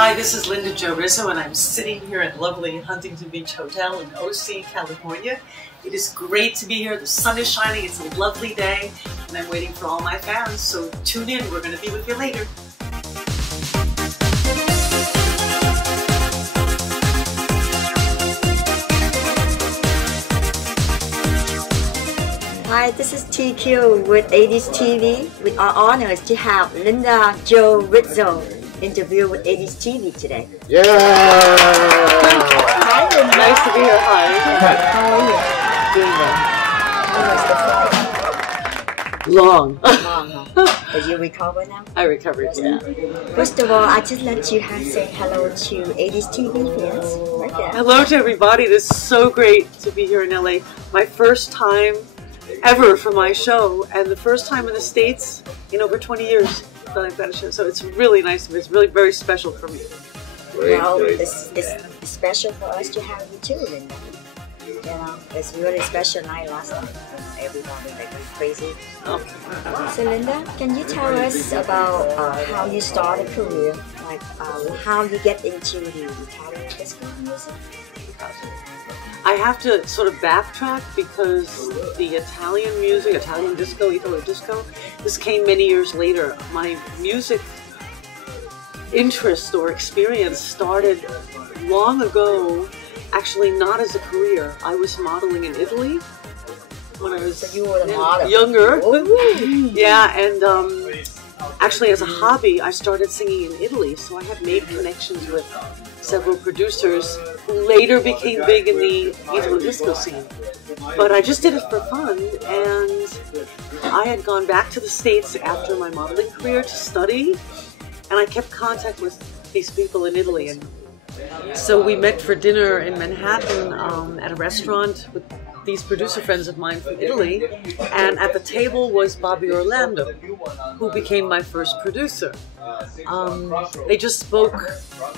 Hi, this is Linda Jo Rizzo, and I'm sitting here at lovely Huntington Beach Hotel in OC, California. It is great to be here. The sun is shining. It's a lovely day, and I'm waiting for all my fans. So tune in. We're going to be with you later. Hi, this is TQ with 80s TV. With our honors to have Linda Jo Rizzo interview with 80s TV today. Yeah! Hi, Linda. Nice to be here. Hi. How are you? Doing well. Long. Long, huh? Did you recover now? I recovered, yeah. First of all, I just let you say hello to 80s TV fans. Right there. Hello to everybody. It is so great to be here in LA. My first time ever for my show, and the first time in the States in over 20 years that I've got a show. So it's really nice. It's really very special for me. Well, it's special for us to have you too, Linda. You know, it's really special night last night. Everybody like crazy. Oh. So Linda, can you tell us about how you started a career, like how you get into the Italian disco music? I have to sort of backtrack because the Italian music, Italian disco, Italo disco, this came many years later. My music interest or experience started long ago, actually not as a career. I was modeling in Italy when I was younger. Yeah, and actually as a hobby I started singing in Italy, so I had made connections with several producers who later became big in the Italo disco scene. But I just did it for fun, and I had gone back to the States after my modeling career to study, and I kept contact with these people in Italy. And so we met for dinner in Manhattan at a restaurant with these producer friends of mine from Italy, and at the table was Bobby Orlando, who became my first producer. They just spoke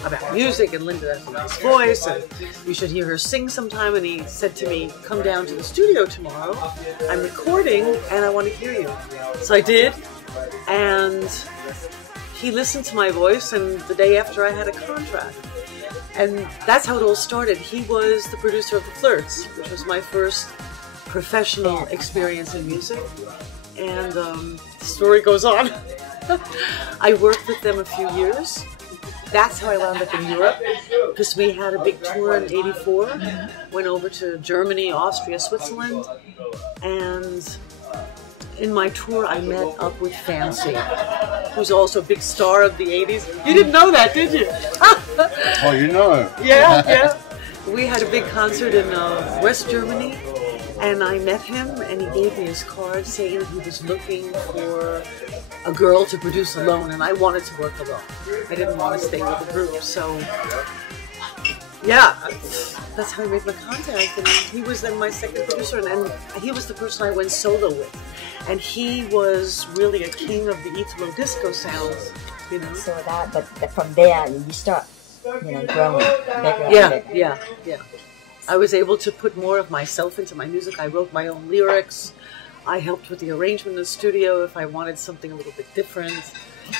about music, and Linda has a nice voice, and you should hear her sing sometime, and he said to me, come down to the studio tomorrow, I'm recording, and I want to hear you. So I did, and he listened to my voice, and the day after I had a contract. And that's how it all started. He was the producer of The Flirts, which was my first professional experience in music. And the story goes on. I worked with them a few years. That's how I wound up in Europe, because we had a big tour in '84. Went over to Germany, Austria, Switzerland. And in my tour, I met up with Fancy, who's also a big star of the 80s. You didn't know that, did you? Oh, you know her. Yeah, yeah. We had a big concert in West Germany, and I met him, and he gave me his card saying that he was looking for a girl to produce alone, and I wanted to work alone. I didn't want to stay with a group, so yeah, that's how I made my contact. And he was then my second producer, and he was the person I went solo with. And he was really a king of the Italo disco sounds, you know. So but from there you start, growing bigger. Yeah. I was able to put more of myself into my music. I wrote my own lyrics. I helped with the arrangement in the studio if I wanted something a little bit different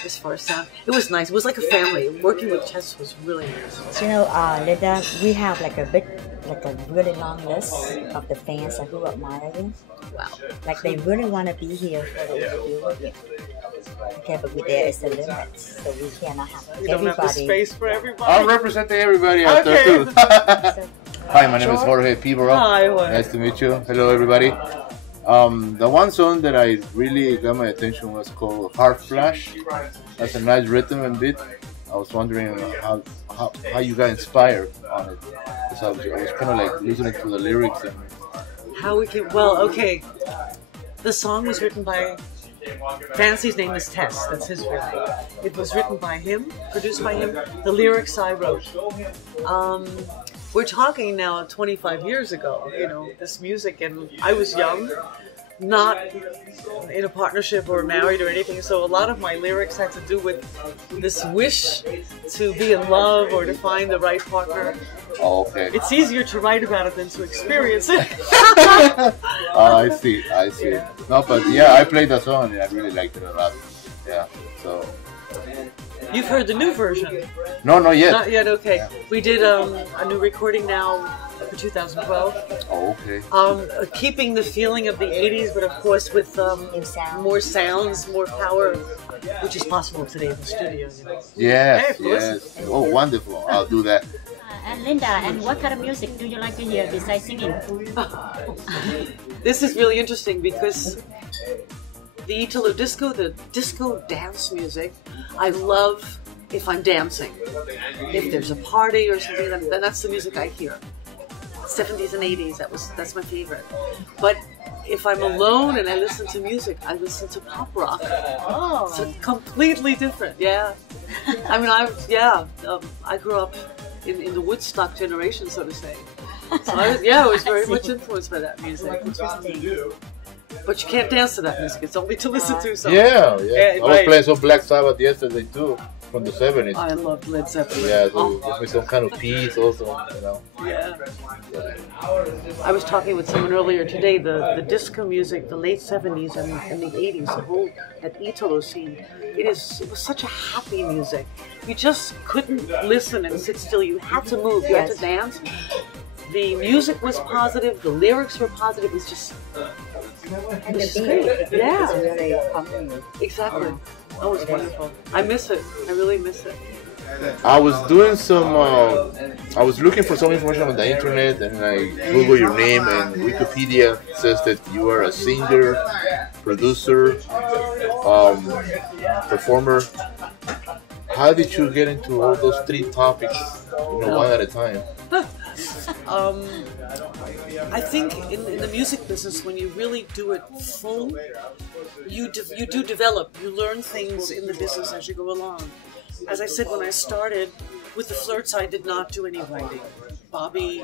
as far as sound. It was nice. It was like a family. Working with Tess was really nice. So, Linda, we have like a really long list of the fans who admire you. Wow. Like they really want to be here for the interview with you. Okay, but there is a limit, so we cannot have everybody. You don't have the space for everybody? I'm representing everybody out there too. Hi, my name is Jorge Piboro. Hi, Jorge. Nice to meet you. Hello, everybody. The one song that I really got my attention was called Heart Flash. That's a nice rhythm and beat. I was wondering how you got inspired on it. Because I was kind of like listening to the lyrics and how we can, well, okay. The song was written by, Fancy's name is Tess, that's his real name. It was written by him, produced by him. The lyrics I wrote. We're talking now 25 years ago, this music, and I was young, not in a partnership or married or anything, so a lot of my lyrics had to do with this wish to be in love or to find the right partner. Oh, okay. It's easier to write about it than to experience it. I see. Yeah. No, but yeah, I played that song and I really liked it a lot. Yeah, so You've heard the new version? No, not yet. Not yet, okay. Yeah. We did a new recording now for 2012. Oh, okay. Keeping the feeling of the 80s, but of course with more sounds, more power, which is possible today in the studio. You know? Yes, yes. Oh, wonderful. I'll do that. And Linda, and what kind of music do you like to hear besides singing? This is really interesting because the Italo disco, the disco dance music, I love if I'm dancing. If there's a party or something, then that's the music I hear. 70s and 80s, that's my favorite. But if I'm alone and I listen to music, I listen to pop rock. Oh, so completely different. Yeah, I mean, I grew up in the Woodstock generation, so to say. So I was very much influenced by that music. But you can't dance to that music; it's only to listen to. So yeah. I was playing some Black Sabbath yesterday too. From the 70s. I love Led Zeppelin. Yeah, so give me some kind of peace also, you know. Yeah. I was talking with someone earlier today, the disco music, the late 70s and the 80s, the whole that Italo scene, it was such a happy music. You just couldn't listen and sit still. You had to move, you had to dance. The music was positive, the lyrics were positive, it was just... And the beat, yeah. is really pumping. Exactly. Oh, it's wonderful. I miss it. I really miss it. I was doing some, I was looking for some information on the internet and I Google your name and Wikipedia says that you are a singer, producer, performer. How did you get into all those three topics, one at a time? I think in the music business, when you really do it full, you do develop. You learn things in the business as you go along. As I said, when I started with the Flirts, I did not do any writing. Bobby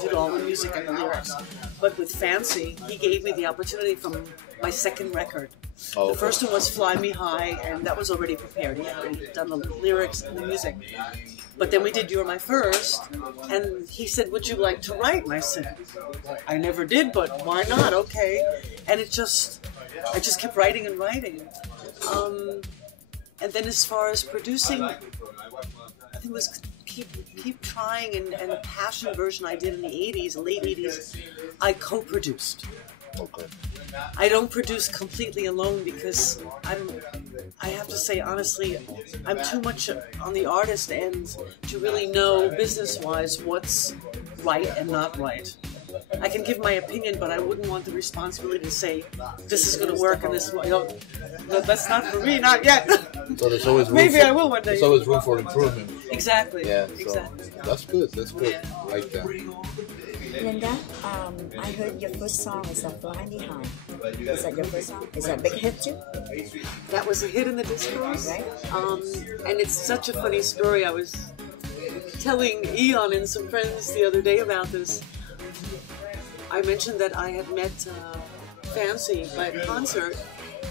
did all the music and the lyrics. But with Fancy, he gave me the opportunity from my second record. Oh, the first one was Fly Me High, and that was already prepared. He had already done the lyrics and the music. But then we did You're My First, and he said, would you like to write? And I said, I never did, but why not? Okay. And I just kept writing and writing. And then as far as producing, I think it was Keep Trying and a Passion version I did in the 80s, late 80s, I co-produced. Okay. I don't produce completely alone because I have to say honestly, I'm too much on the artist end to really know business-wise what's right and not right. I can give my opinion, but I wouldn't want the responsibility to say this is going to work and this that's not for me, not yet. So there's always room maybe I will one day. There's always room for improvement. Exactly. Yeah. Exactly. So that's good. That's good. Yeah. I like that. Linda, I heard your first song is Fly Me High. Is that your first song? Is that a big hit too? That was a hit in the discos. Right. And it's such a funny story. I was telling Eon and some friends the other day about this. I mentioned that I had met Fancy by a concert.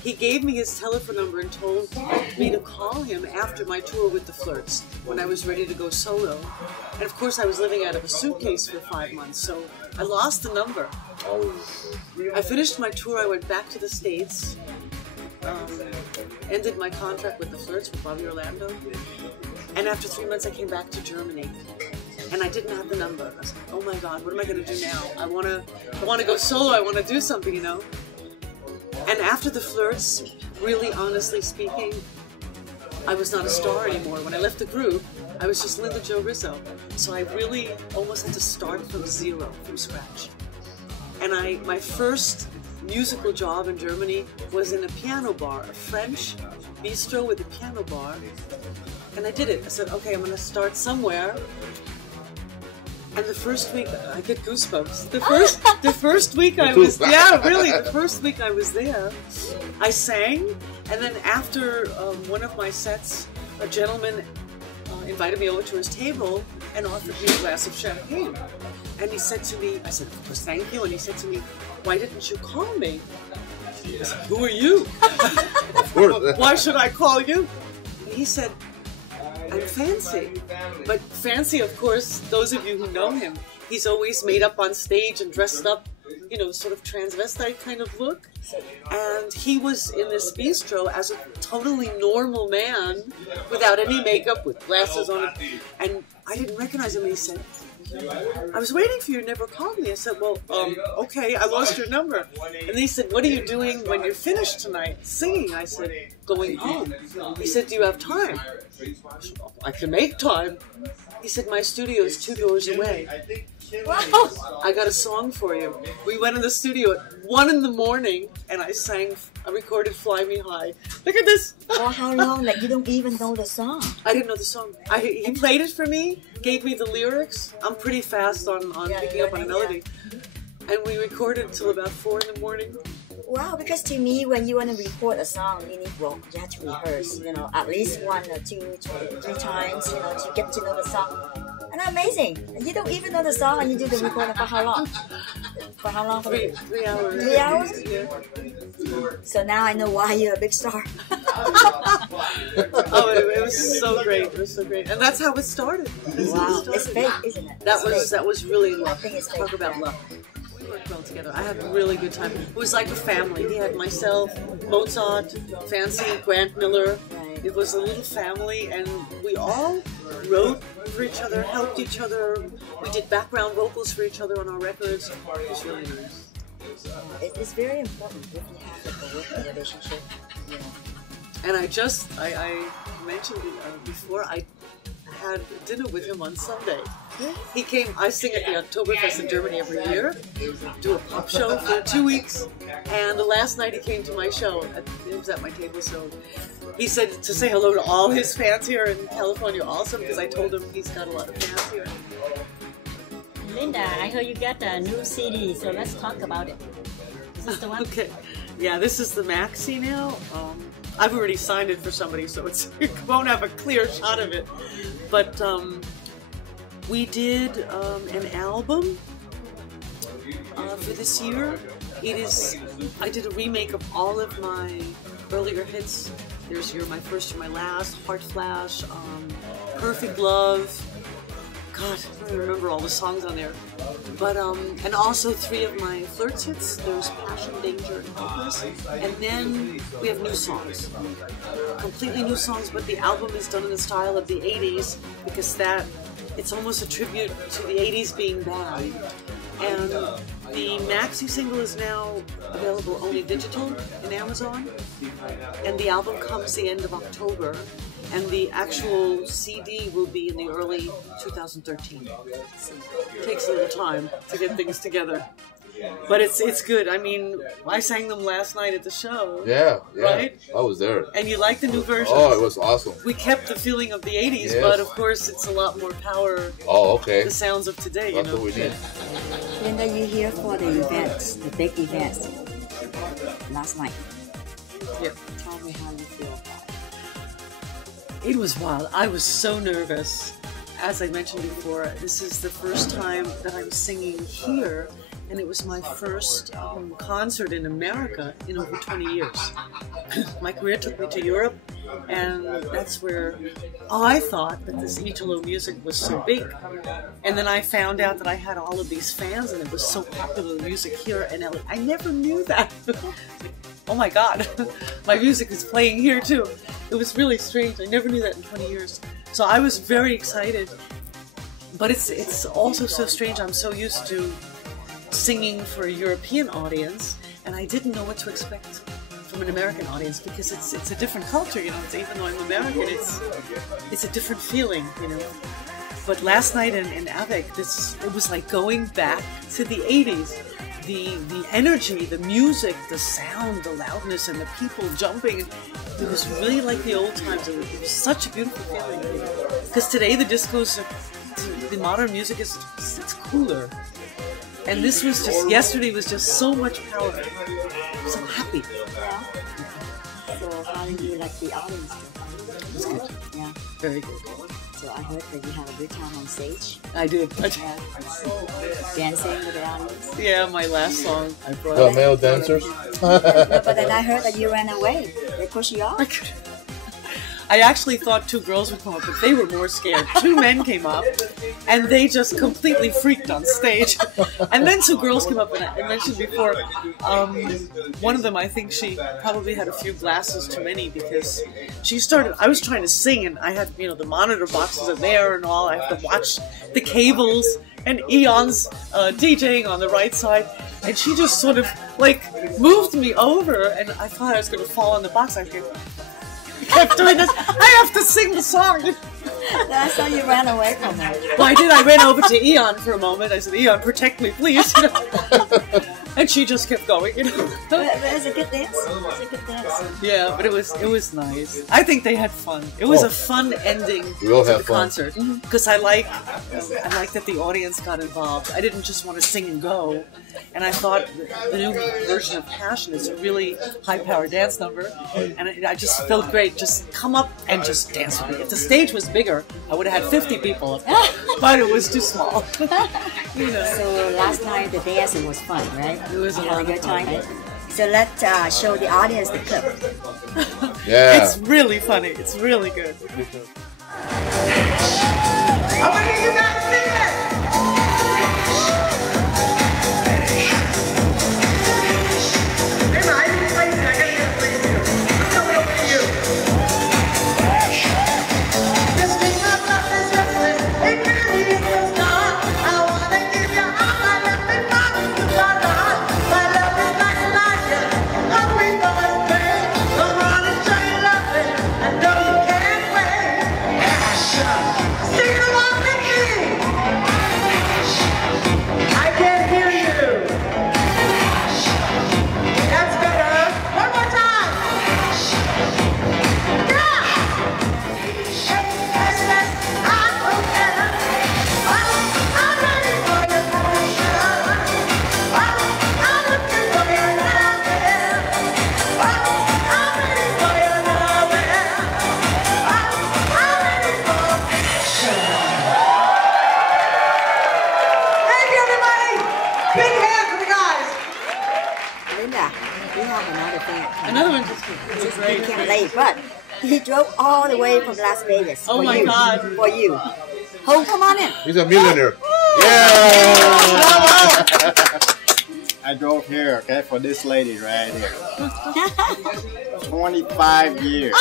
He gave me his telephone number and told me to call him after my tour with the Flirts when I was ready to go solo. And of course I was living out of a suitcase for 5 months, so I lost the number. I finished my tour, I went back to the States, ended my contract with the Flirts with Bobby Orlando, and after 3 months I came back to Germany. And I didn't have the number. I was like, oh my God, what am I going to do now? I want to go solo, I want to do something, And after the Flirts, really honestly speaking, I was not a star anymore. When I left the group, I was just Linda Jo Rizzo. So I really almost had to start from zero, from scratch. And my first musical job in Germany was in a piano bar, a French bistro with a piano bar. And I did it. I said, okay, I'm going to start somewhere. And the first week, I get goosebumps. The first week I was, the first week I was there, I sang, and then after one of my sets, a gentleman invited me over to his table and offered me a glass of champagne. And he said to me, I said, of course, thank you. And he said to me, why didn't you call me? I said, who are you? Of course. Why should I call you? And he said, I'm Fancy. But Fancy, of course, those of you who know him, he's always made up on stage and dressed up, you know, sort of transvestite kind of look. And he was in this bistro as a totally normal man without any makeup, with glasses on. And I didn't recognize him. And he said, I was waiting for you, never called me. I said, well, okay, I lost your number. And he said, what are you doing when you're finished tonight singing? I said, going home. He said, do you have time? I said, I can make time. He said, my studio is 2 doors away. Wow. I got a song for you. We went in the studio at 1 in the morning and I recorded Fly Me High. Look at this. For how long? Like you don't even know the song? I didn't know the song. He played it for me, gave me the lyrics. I'm pretty fast on picking up on a melody. And we recorded till about 4 in the morning. Wow, because to me, when you want to record a song, you need you have to rehearse, you know, at least 1 or 2, 3 times, you know, to get to know the song. And amazing. You don't even know the song and you do the recording for how long? For how long? 3 hours. 3 hours? Yeah. So now I know why you're a big star. It was so great. It was so great. And that's how it started. Wow. It's fake, isn't it? That was really luck. I think it's fake. Talk about luck. We worked well together. I had a really good time. It was like a family. He had myself, Mozart, Fancy, Grant Miller. Right. It was a little family, and we all wrote for each other, helped each other. We did background vocals for each other on our records. It was really nice. It's very important if you have like a working relationship. You know. And I mentioned it before, I had dinner with him on Sunday. He came, I sing at the Oktoberfest in Germany every year, do a pop show for 2 weeks, and the last night he came to my show, he was at my table, so he said to say hello to all his fans here in California also, because I told him he's got a lot of fans here. Linda, I heard you got a new CD, so let's talk about it. Is this the one? Okay, yeah, this is the maxi now. I've already signed it for somebody, so it won't have a clear shot of it. But we did an album for this year. I did a remake of all of my earlier hits. There's You're My First, You're My Last, Heart Flash, Perfect Love. God, I don't even remember all the songs on there. But, and also 3 of my Flirts hits. There's Passion, Danger, and Helpless. And then we have new songs. Completely new songs, but the album is done in the style of the 80s because it's almost a tribute to the 80s being bad. And the maxi single is now available only digital in Amazon. And the album comes the end of October. And the actual CD will be in the early 2013. It takes a little time to get things together. But it's good. I mean, I sang them last night at the show. Yeah. Right? I was there. And you like the new version? Oh, it was awesome. We kept the feeling of the 80s, Yes. but of course it's a lot more power. Oh, okay. The sounds of today, That's you know. what we need. Linda, you here for the events, the big events last night. Yeah. Tell me how you feel about it. It was wild. I was so nervous. As I mentioned before, this is the first time that I'm singing here, and it was my first concert in America in over 20 years. My career took me to Europe, and that's where I thought that this Italo music was so big. And then I found out that I had all of these fans, and it was so popular music here in LA. I never knew that. Oh my God, my music is playing here too. It was really strange. I never knew that in 20 years. So I was very excited. But it's also so strange. I'm so used to singing for a European audience, and I didn't know what to expect from an American audience because it's a different culture, you know. Even though I'm American, it's a different feeling, you know. But last night in Avec, it was like going back to the 80s. The energy, the music, the sound, the loudness, and the people jumping. It was really like the old times. It was such a beautiful feeling. Because today the the modern music it's cooler. And this was yesterday was just so much power. I'm so happy. Yeah. So how do you like the audience? It was good. Yeah. Very good. So I heard that you have a good time on stage. I did. Yeah. Dancing with the audience. Yeah, my last song. I brought Male dancers. No, but then I heard that you ran away. They pushed you off. I actually thought 2 girls would come up, but they were more scared. 2 men came up, and they just completely freaked on stage. And then 2 girls came up, and I mentioned before, one of them, I think she probably had a few glasses too many, because she started, I was trying to sing, and I had, you know, the monitor boxes are there and all, I have to watch the cables, and Eon's DJing on the right side, and she just sort of, like, moved me over, and I thought I was going to fall on the box. I kept doing this. I have to sing the song. That's how you ran away from her. Well, I did. I ran over to Eon for a moment. I said, Eon, protect me, please. You know? And she just kept going, you know. But it's a good dance. It's a good dance. Yeah, but it was nice. I think they had fun. It was a fun ending to the concert, because I like that the audience got involved. I didn't just want to sing and go. And I thought the new version of Passion is a really high-powered dance number, and I just felt great. Just come up and just dance with me. If the stage was bigger, I would have had 50 people, but it was too small. You know. So last night the dancing was fun, right? It was a good time. So let's show the audience the clip. Yeah. It's really funny. It's really good. I want to hear you guys sing it! But he drove all the way from Las Vegas. Oh my God! For you. Oh, come on in. He's a millionaire. Yeah! I drove here, okay, for this lady right here. 25 years.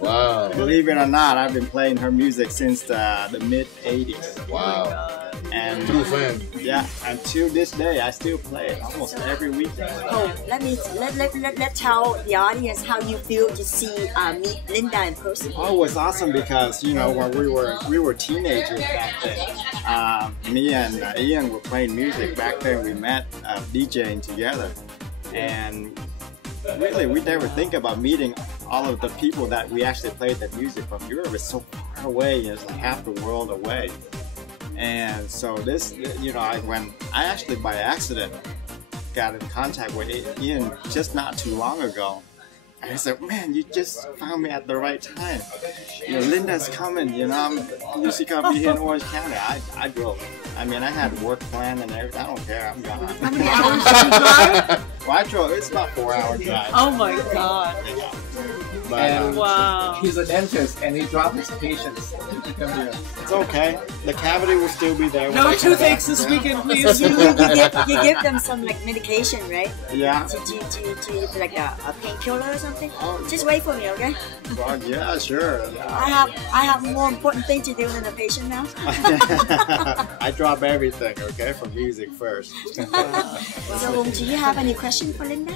Wow. Believe it or not, I've been playing her music since the mid-80s. Wow. And True fan. Yeah, until this day, I still play it almost every weekend. Oh, let tell the audience how you feel to see meet Linda in person. Oh, it was awesome because, you know, when we were teenagers back then, me and Ian were playing music back then. We met DJing together, and really we never think about meeting all of the people that we actually played the music from. Europe is so far away, it's like half the world away. And so this, you know, when I actually by accident got in contact with Ian just not too long ago. And I said, man, you just found me at the right time. You know, Linda's coming, you know, I'm usually come here in Orange County. I drove. I mean, I had work planned and everything. I don't care, I'm gone. How many hours did you drive? Well, I drove, it's about 4-hour drive. Oh my God. Yeah. And wow. He's a dentist and he dropped his patients to come here. It's okay. The cavity will still be there. No toothaches this weekend, please. You give them some like medication, right? Yeah. To like a painkiller or something. Oh. Just wait for me, okay? Well, yeah, sure. I have more important thing to do than a patient now. I drop everything, okay, for music first. So, do you have any question for Linda?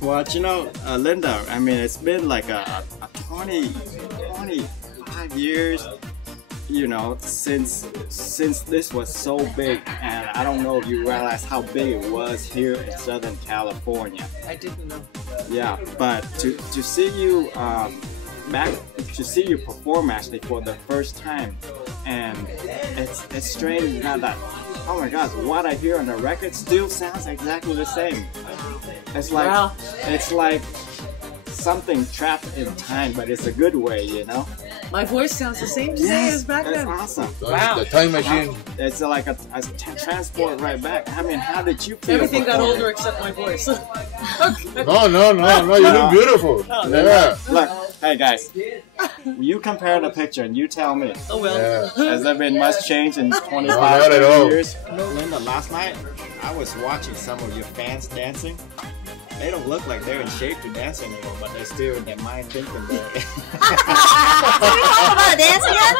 Well, you know, Linda, I mean, it's been like a 25 years, you know, since this was so big, and I don't know if you realize how big it was here in Southern California. I didn't know. Yeah, but to see you to see you perform actually for the first time, and it's strange now that, oh my gosh, what I hear on the record still sounds exactly the same. It's like wow. It's like something trapped in time, but it's a good way, you know. My voice sounds the same today as back then. That's awesome. Wow. The time machine. It's like a transport right back. I mean, how did you feel? Everything got older except my voice. Okay. No, you look beautiful. Oh, yeah. Look, Hey guys, you compare the picture and you tell me. Oh well. Yeah. Has there been much change in 25 not at all. years? Linda, last night I was watching some of your fans dancing. They don't look like they're in shape to dance anymore, but they're still in their mind thinking they're... Dance again?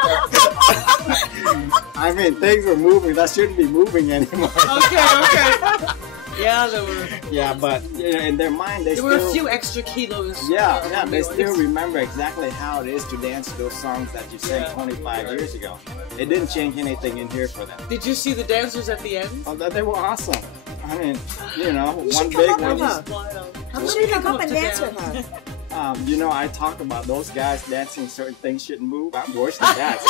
I mean, things are moving that shouldn't be moving anymore. Okay. Yeah, there were. Yeah, but you know, in their mind, There were a few extra kilos. Yeah, they still remember exactly how it is to dance those songs that you sang 25 years ago. It didn't change anything in here for them. Did you see the dancers at the end? Oh, they were awesome. I mean, you know, You one should come big up with one. her. How You should come up and dance with her. You know, I talk about those guys dancing certain things shouldn't move. I'm worse than that.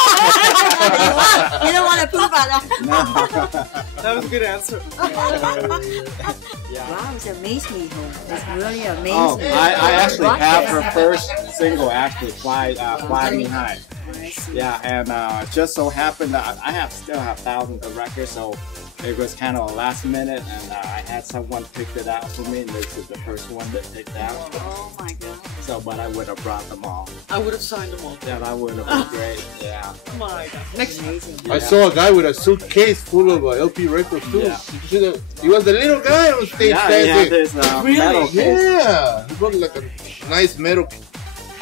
You don't want to poop on her. No. That was a good answer. Yeah. Wow, it's amazed me. It's really amazing. Oh, I actually have her first single actually, Fly Me High. Yeah, and just so happened that I still have thousands of records, so it was kind of a last minute, and I had someone pick it out for me, and this is the first one that picked out. Oh my god. So, but I would have brought them all. I would have signed them all. Yeah, that would have been great. Yeah. Oh my God. Next Amazing. I saw a guy with a suitcase full of LP records too. Yeah. He was the little guy on stage Yeah, he had dancing. this metal case Yeah, he brought like a nice metal.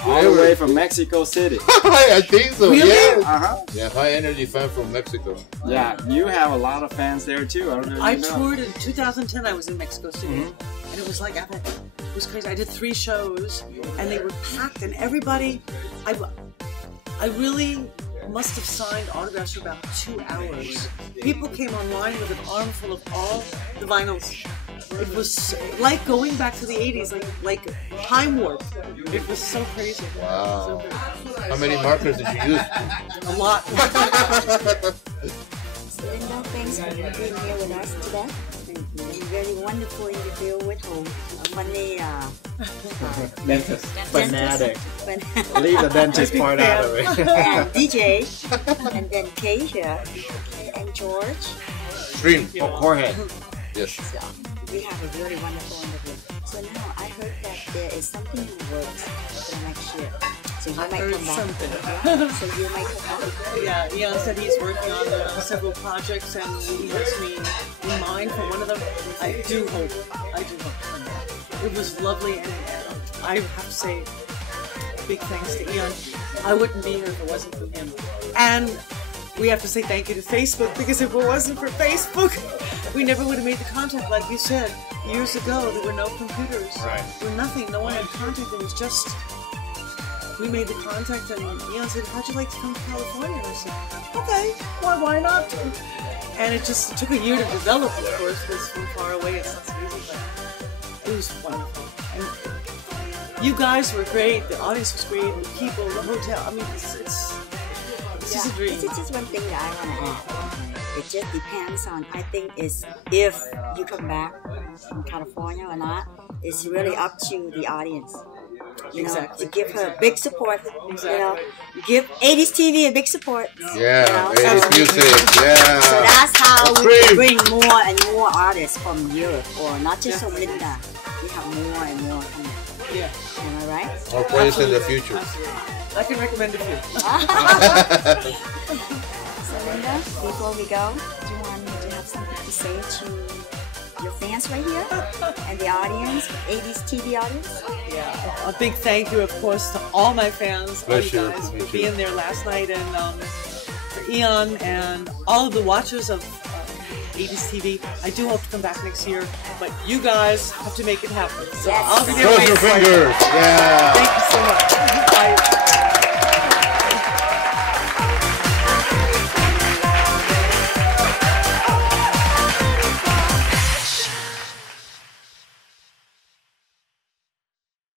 all the way from Mexico City. I think so. Really? Yeah. Uh-huh. Yeah, high energy fan from Mexico. Yeah, you have a lot of fans there too. I don't know if I you know. toured in 2010. I was in Mexico City, Mm-hmm. and it was like it was crazy. I did 3 shows, and they were packed, and everybody. I really must have signed autographs for about 2 hours. People came online with an armful of all the vinyls. It was like going back to the 80s, like time warp. It was so crazy. Wow. So crazy. How many markers did you use? A lot. Linda, thanks for being here with us today. Very wonderful interview with home. Funny, Dentist. Fanatic. Fanatic. Leave the dentist part out of it. And DJ, and then Kay here, and George. Stream. Jorge. Yes. So we have a really wonderful interview. So now I heard that there is something in the works for next year. So you might heard come back. something. Yeah, so you might come back. Yeah, Ian said he's working on several projects, and he has me in mind for one of them. I do hope. It was lovely, and I have to say, big thanks to Ian. I wouldn't be here if it wasn't for him. And we have to say thank you to Facebook, because if it wasn't for Facebook, we never would have made the contact. Like you said, years ago, there were no computers. Right. There were nothing. No one had contact. It was just... We made the contact, and Ian said, "How'd you like to come to California?" And I said, "Okay, why not?" And it just took a year to develop, of course, because from far away it's not so easy, but it was wonderful. And you guys were great, the audience was great, the people, the hotel. I mean, it's just a dream. This is just one thing that I want to add. It just depends on, I think, is if you come back from California or not. It's really up to the audience. You know, Exactly. to give her big support. Exactly. You know, give 80s TV a big support. Yeah, You know, 80s so- music. Yeah. So that's how we Dream. can bring more and more artists from Europe, or not just from Linda. We have more and more coming. Yeah. Am I right? More projects in the future. Absolutely. I can recommend a few. So Linda, before we go, do you want me to have something to say to your fans right here and the audience, 80s TV audience? Yeah, a big thank you, of course, to all my fans, all you Pleasure guys, to for meet being there last night, and for Ian and all of the watchers of 80s TV. I do hope to come back next year, but you guys have to make it happen. So Yes. I'll be there Cross waiting your for you. fingers. Yeah. Thank you so much.